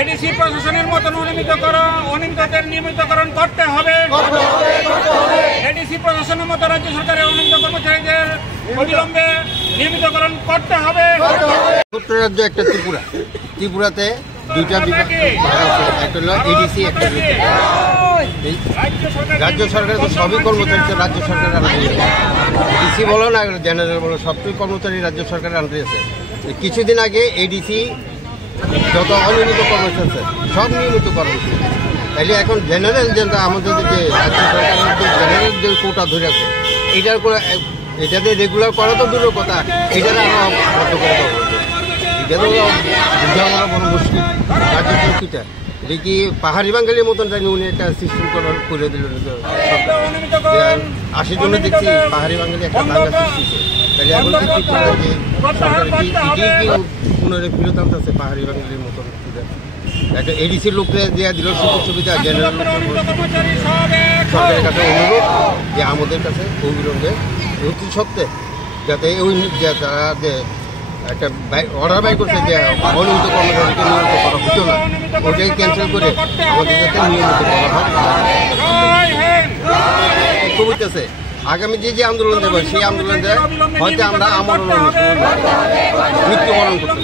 ADC প্রশাসনের মতন অনিয়মিতদের নিয়মিতকরণ করতে হবে। এডিসি প্রশাসনের মতো রাজ্য সরকারের অনিয়মিত কর্মচারীদের অবিলম্বে নিয়মিতকরণ করতে হবে। উত্তর রাজ্য একটা ত্রিপুরাতে দুইটা বিভাগ আছে, একটা হলো এডিসি, একটা হলো রাজ্য সরকার। তো সবই কর্মচারী তো রাজ্য সরকারের আন্ডারে, ডিসি বলো না জেনারেল বলো, সবটাই কর্মচারী রাজ্য সরকারের আন্ডারে আছে। কিছুদিন আগে এডিসি যত অনিয়মিত কর্মচারী আছে সব নিয়মিত কর্মচারী, তাইলে এখন জেনারেল যেটা আমাদের যে রাজ্য সরকারের যে জেনারেল যে কোটা ধরে আছে এটার করে এটাতে রেগুলার করা তো দূরের কথা, এটার আরো বদ্ধ করে দেওয়া হয়েছে। এটা তো বুঝা বলা বড় মুশকিল। রাজ্য চৌকিটা দেখি পাহাড়ি বাঙালির মতন জানি উনি একটা সিস্টেম করে দিল। 80 জনে দেখছি পাহাড়ি বাঙালি একটা দাঙ্গা সৃষ্টি, তাহলে এখন দেখছি যে সরকার কি পুনরায় ফিরত আনতেছে পাহাড়ি বাঙালির মতন। একটা এডিসির লোককে দেওয়া দিল সুযোগ সুবিধা, জেনারেল সরকারের কাছে অনুরোধ যে আমাদের কাছে অবিলম্বে অতি সত্ত্বে যাতে ওই তারা যে একটা অর্ডার বাই করছে যে অনিয়মিত কর্মচারীকে নিয়মিত করা হতো না, ওটাই ক্যান্সেল করে আমাদের যাতে নিয়মিত করা হয়। হইতেছে আগামী যে আন্দোলন দেবে সেই আন্দোলনে হয়তো আমরা মৃত্যুবরণ করতে